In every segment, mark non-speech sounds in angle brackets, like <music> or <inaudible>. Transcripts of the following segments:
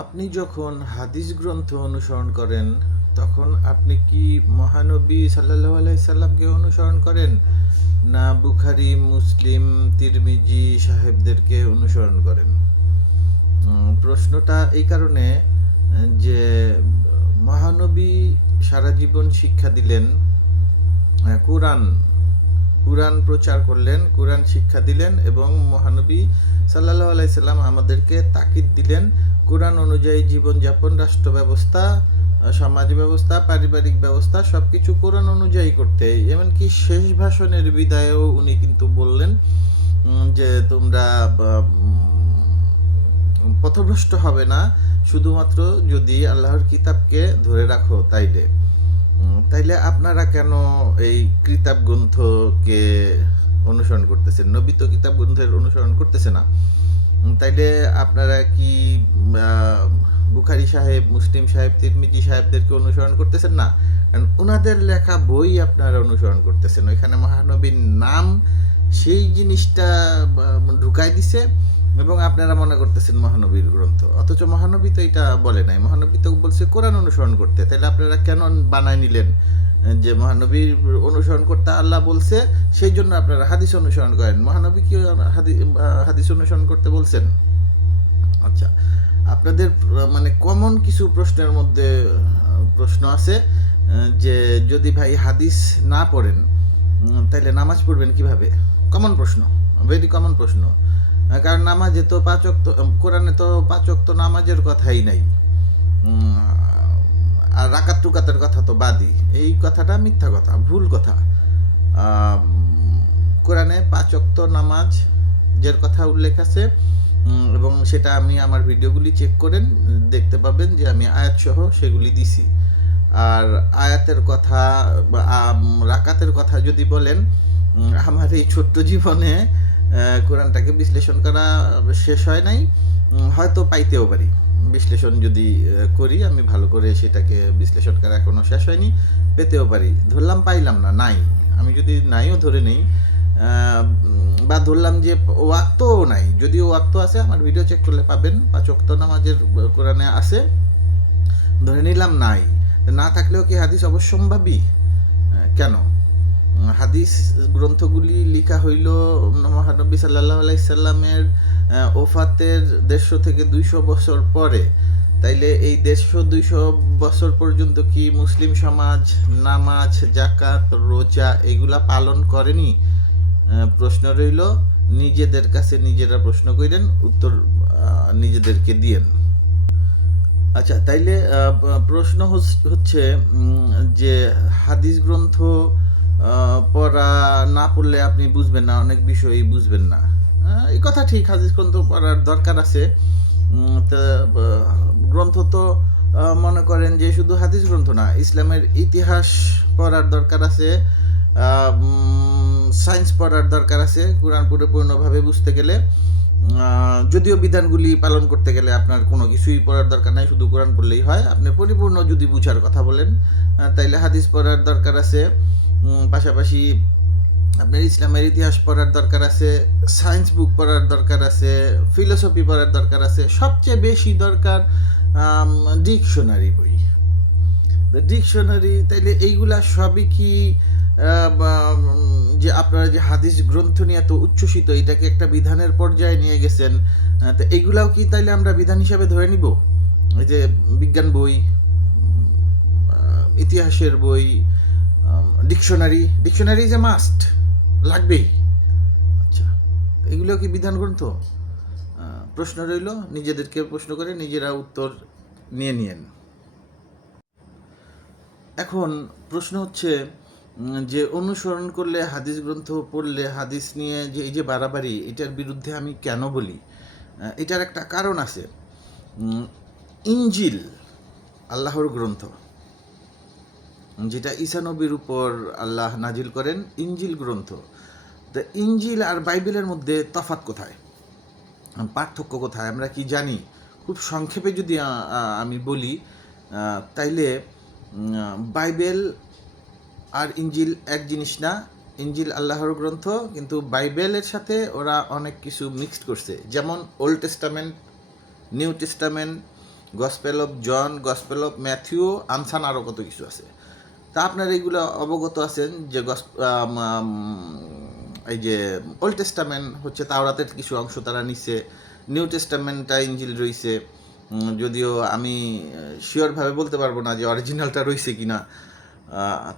আপনি যখন হাদিস গ্রন্থ অনুসরণ করেন, তখন আপনি কি মহানবী সাল্লাহ আলাইসাল্লামকে অনুসরণ করেন? না বুখারি, মুসলিম, তিরমিজি সাহেবদেরকে অনুসরণ করেন? প্রশ্নটা এই কারণে, যে মহানবী সারা জীবন শিক্ষা দিলেন কোরআন কোরআন প্রচার করলেন, কোরআন শিক্ষা দিলেন এবং মহানবী সাল্লাহ আলাইসাল্লাম আমাদেরকে তাকিদ দিলেন কোরআন অনুযায়ী জীবনযাপন রাষ্ট্র ব্যবস্থা সমাজ ব্যবস্থা পারিবারিক ব্যবস্থা সব কিছু কোরআন অনুযায়ী করতে এমনকি শেষ ভাষণের বিদায়েও উনি কিন্তু বললেন যে তোমরা পথভ্রষ্ট হবে না। শুধুমাত্র যদি আল্লাহর কিতাবকে ধরে রাখো তাইলে। তাইলে আপনারা কেন এই কিতাব গ্রন্থকে অনুসরণ করতেছেন? নবী তো কিতাব গ্রন্থের অনুসরণ করতেছে না। তাইলে আপনারা কি বুখারি সাহেব, মুসলিম সাহেব, তিরমিজি সাহেবদেরকে অনুসরণ করতেছেন না? কারণ ওনাদের লেখা বই আপনারা অনুসরণ করতেছেন। ওইখানে মহানবীর নাম, সেই জিনিসটা ঢুকাই দিছে এবং আপনারা মনে করতেছেন মহানবীর গ্রন্থ। অথচ মহানবী তো এটা বলে নাই। মহানবী তো বলছে, কোরআন অনুসরণ করতে। তাহলে আপনারা কেন বানায় নিলেন? যে মহানবীর অনুসরণ করতে আল্লাহ বলছে, সেই জন্য আপনারা হাদিস অনুসরণ করেন। মহানবী কি হাদি- হাদিস অনুসরণ করতে বলছেন? আচ্ছা আপনাদের মানে কমন কিছু প্রশ্নের মধ্যে, প্রশ্ন আছে, যে যদি ভাই হাদিস না পড়েন তাহলে নামাজ পড়বেন কীভাবে? কমন প্রশ্ন ভেরি কমন প্রশ্ন। কারণ নামাজে তো পাচক কোরআনে তো পাচক তো নামাজের কথাই নাই। আর রাকাত টুকাতের কথা তো বাদই। এই কথাটা মিথ্যা কথা, ভুল কথা। কোরআনে পাচক্ত নামাজ, যের কথা উল্লেখ আছে এবং সেটা আমি আমার ভিডিওগুলি চেক করেন দেখতে পাবেন যে আমি আয়াত সহ সেগুলি দিছি। আর আয়াতের কথা বা রাকাতের কথা যদি বলেন আমার এই ছোট্ট জীবনে কোরআনটাকে বিশ্লেষণ করা শেষ হয় নাই হয়তো পাইতেও পারি। বিশ্লেষণ যদি করি, আমি ভালো করে সেটাকে বিশ্লেষণ করা এখনও শেষ হয়নি, পেতেও পারি। ধরলাম পাইলাম না, নাই। আমি যদি নাইও ধরে নেই বা ধরলাম যে ওয়াক্তও নাই। যদিও ওয়াক্ত আছে, আমার ভিডিও চেক করলে পাবেন। পাঁচ ওয়াক্ত নামাজের কোরআনে আছে। ধরে নিলাম নাই। না থাকলেও কি হাদিস অবশ্যম্ভাবী? কেন? হাদিস গ্রন্থগুলি লেখা হইল মহানবী সাল্লাহ আলাইসাল্লামের ওফাতের দেড়শো থেকে দুইশো বছর পরে। তাইলে এই দেড়শো দুইশো বছর পর্যন্ত কি মুসলিম সমাজ নামাজ জাকাত রোজা এগুলা পালন করেনি? প্রশ্ন রইল, নিজেদের কাছে নিজেরা প্রশ্ন করেন উত্তর নিজেদেরকে দিয়েন। আচ্ছা তাইলে প্রশ্ন হচ্ছে যে হাদিস গ্রন্থ পড়া না পড়লে আপনি বুঝবেন না, অনেক বিষয়ই বুঝবেন না। এই কথা ঠিক, হাদিস গ্রন্থ পড়ার দরকার আছে। তা গ্রন্থ তো মনে করেন যে শুধু হাদিস গ্রন্থ না, ইসলামের ইতিহাস পড়ার দরকার আছে সায়েন্স পড়ার দরকার আছে, কোরআন পরিপূর্ণভাবে বুঝতে গেলে। যদিও বিধানগুলি পালন করতে গেলে আপনার কোনো কিছুই পড়ার দরকার নাই, শুধু কোরআন পড়লেই হয়। আপনি পরিপূর্ণ যদি বুঝার কথা বলেন তাইলে হাদিস পড়ার দরকার আছে। পাশাপাশি আপনার ইসলামের ইতিহাস পড়ার দরকার আছে সায়েন্স বুক পড়ার দরকার আছে ফিলোসফি পড়ার দরকার আছে, সবচেয়ে বেশি দরকার ডিকশনারি বই। ডিকশনারি তাইলে এইগুলা সবই কি যে আপনারা যে হাদিস গ্রন্থ নিয়ে এত উচ্ছ্বসিত, এটাকে একটা বিধানের পর্যায়ে নিয়ে গেছেন তো এইগুলাও কি তাইলে আমরা বিধান হিসাবে ধরে নিব? এই যে বিজ্ঞান বই ইতিহাসের বই dictionary dictionary is a must লাগবেই। আচ্ছা এগুলো কি বিধান গ্রন্থ? প্রশ্ন রইল নিজেদেরকে প্রশ্ন করে নিজেরা উত্তর নিয়ে নিয়েন। এখন প্রশ্ন হচ্ছে যে অনুসরণ করলে হাদিস গ্রন্থ পড়লে হাদিস নিয়ে যে এই যে বাড়াবাড়ি এটার বিরুদ্ধে আমি কেন বলি? এটার একটা কারণ আছে। ইঞ্জিল আল্লাহর গ্রন্থ। যেটা ঈসানবীর উপর আল্লাহ নাজিল করেন ইঞ্জিল গ্রন্থ। তো ইঞ্জিল আর বাইবেলের মধ্যে তফাৎ কোথায়? পার্থক্য কোথায়? আমরা কি জানি? খুব সংক্ষেপে যদি আমি বলি তাইলে বাইবেল আর ইঞ্জিল এক জিনিস না। ইঞ্জিল আল্লাহর গ্রন্থ, কিন্তু বাইবেলের সাথে ওরা অনেক কিছু মিক্সড করছে। যেমন old testament, new testament, gospel of John, gospel of Matthew, আনসান আরও কত কিছু আছে। তা আপনার এইগুলো অবগত আছেন যে এই যে ওল্ড টেস্টামেন্ট হচ্ছে তাওরাতের কিছু অংশ তারা নিচ্ছে নিউ টেস্টামেন্টটা ইঞ্জিল রয়েছে যদিও আমি শিওরভাবে বলতে পারব না যে অরিজিনালটা রয়েছে কিনা।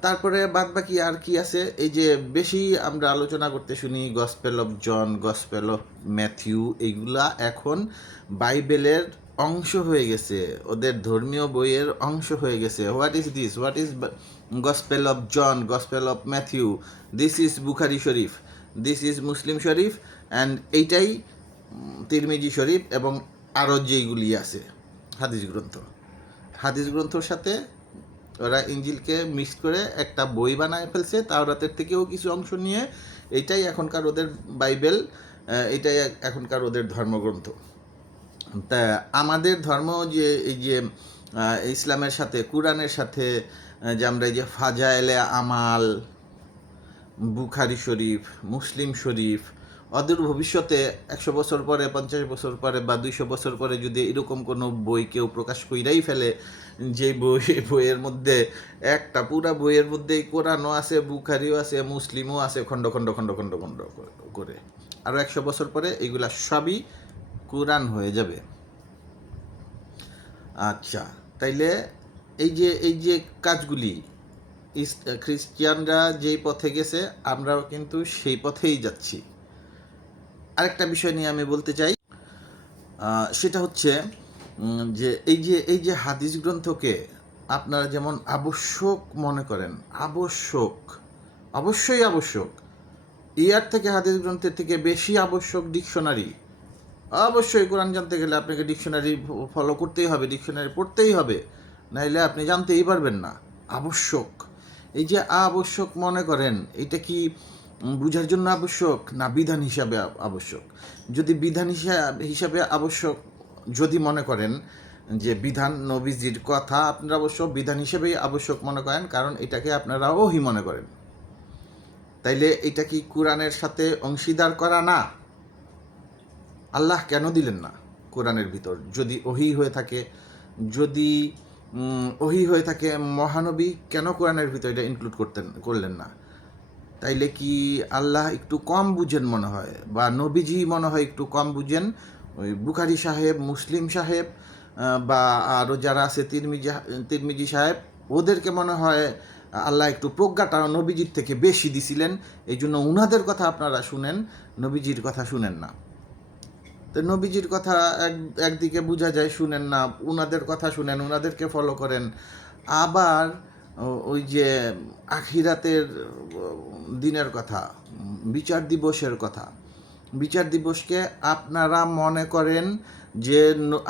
তারপরে বাদ বাকি আর কি আছে? এই যে বেশি আমরা আলোচনা করতে শুনি gospel of John gospel of Matthew এইগুলা এখন বাইবেলের অংশ হয়ে গেছে। ওদের ধর্মীয় বইয়ের অংশ হয়ে গেছে। What is this what is gospel of John gospel of Matthew this is Bukhari Sharif this is Muslim Sharif and এইটাই তিরমিজি শরীফ এবং আরও যেইগুলি আছে। হাদিস গ্রন্থ। হাদিস গ্রন্থর সাথে ওরা ইঞ্জিলকে মিক্স করে একটা বই বানায় ফেলছে তাওরাতের থেকেও কিছু অংশ নিয়ে। এটাই এখনকার ওদের বাইবেল এটাই এখনকার ওদের ধর্মগ্রন্থ। তা আমাদের ধর্ম যে, এই যে ইসলামের সাথে, কোরআনের সাথে যে আমরা এই যে ফাজাইলে আমাল, বুখারি শরীফ, মুসলিম শরীফ অদূর ভবিষ্যতে একশো বছর পরে, পঞ্চাশ বছর পরে বা দুইশো বছর পরে যদি এরকম কোনো বই কেউ প্রকাশ কইরাই ফেলে যে বই, <laughs> বইয়ের মধ্যে একটা পুরা বইয়ের মধ্যেই কোরআনও আছে, বুখারিও আছে, মুসলিমও আছে, খণ্ড খণ্ড খণ্ড খণ্ড খণ্ড করে। আরও একশো বছর পরে এগুলা সবই কোরআন হয়ে যাবে। আচ্ছা তাইলে এই যে এই যে কাজগুলি খ্রিস্টিয়ানরা যেই পথে গেছে, আমরাও কিন্তু সেই পথেই যাচ্ছি। আরেকটা বিষয় নিয়ে আমি বলতে চাই সেটা হচ্ছে যে এই যে এই যে হাদিস গ্রন্থকে আপনারা যেমন আবশ্যক মনে করেন, আবশ্যক, অবশ্যই আবশ্যক ইয়ার থেকে হাদিস গ্রন্থের থেকে বেশি আবশ্যক ডিকশনারি, অবশ্যই কোরআন জানতে গেলে আপনাকে ডিকশনারি ফলো করতেই হবে, ডিকশনারি পড়তেই হবে, নাইলে আপনি জানতেই পারবেন না, আবশ্যক। এই যে আবশ্যক মনে করেন, এটা কি বুঝার জন্য আবশ্যক না, বিধান হিসাবে আবশ্যক। যদি বিধান হিসা- হিসাবে আবশ্যক, যদি মনে করেন যে বিধান নবীজির কথা আপনারা অবশ্য বিধান হিসেবেই আবশ্যক মনে করেন, কারণ এটাকে আপনারা ওহি মনে করেন। তাইলে এটা কি কোরআনের সাথে অংশীদার করা না? আল্লাহ কেন দিলেন না কোরআনের ভিতর? যদি ওহি হয়ে থাকে, যদি ওহি হয়ে থাকে মহানবী, কেন কোরআনের ভিতর এটা ইনক্লুড করতেন করলেন না? তাইলে কি আল্লাহ একটু কম বুঝেন মনে হয়? বা নবীজি মনে হয় একটু কম বুঝেন? ওই বুখারি সাহেব, মুসলিম সাহেব বা আরও যারা আছে তিরমিজি তিরমিজি সাহেব, ওদেরকে মনে হয় আল্লাহ একটু প্রজ্ঞাটা নবীজির থেকে বেশি দিছিলেন। এই জন্য উনাদের কথা আপনারা শুনেন, নবীজির কথা শুনেন না। তো নবীজির কথা এক, একদিকে বোঝা যায়, শুনেন না। উনাদের কথা শুনেন, উনাদেরকে ফলো করেন। আবার ওই যে আখিরাতের দিনের কথা, বিচার দিবসের কথা। বিচার দিবসকে আপনারা মনে করেন যে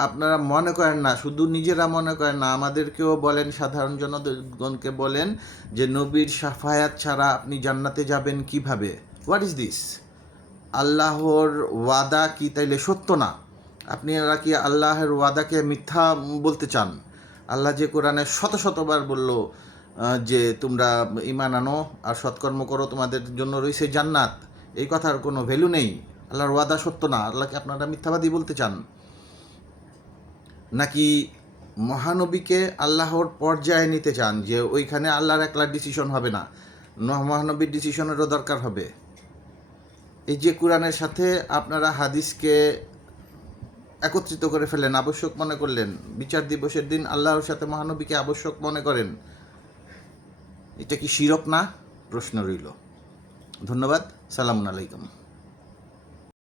আপনারা মনে করেন না, শুধু নিজেরা মনে করেন না, আমাদেরকেও বলেন, সাধারণ জনগণকে বলেন যে, নবীর সাফায়াত ছাড়া আপনি জান্নাতে যাবেন কীভাবে? হোয়াট ইজ দিস আল্লাহর ওয়াদা কি তাইলে সত্য না? আপনি এরা কি আল্লাহর ওয়াদাকে মিথ্যা বলতে চান? আল্লাহ যে কোরআনে শত শতবার বলল যে তোমরা ইমান আনো আর সৎকর্ম করো তোমাদের জন্য রয়েছে জান্নাত। এই কথার কোনো ভ্যালু নেই। আল্লাহর ওয়াদা সত্য না। আল্লাহকে আপনারা মিথ্যাবাদী বলতে চান। নাকি মহানবীকে আল্লাহর পর্যায়ে নিতে চান যে ওইখানে আল্লাহর একলা ডিসিশন হবে না? মহানবীর ডিসিশনেরও দরকার হবে। এই যে কোরআনের সাথে আপনারা হাদিসকে একত্রিত করে ফেলেন আবশ্যক মনে করলেন, বিচার দিবসের দিন আল্লাহর সাথে মহানবীকে আবশ্যক মনে করেন এটা কি শিরক না? প্রশ্ন রইল। ধন্যবাদ। সালামুন আলাইকুম।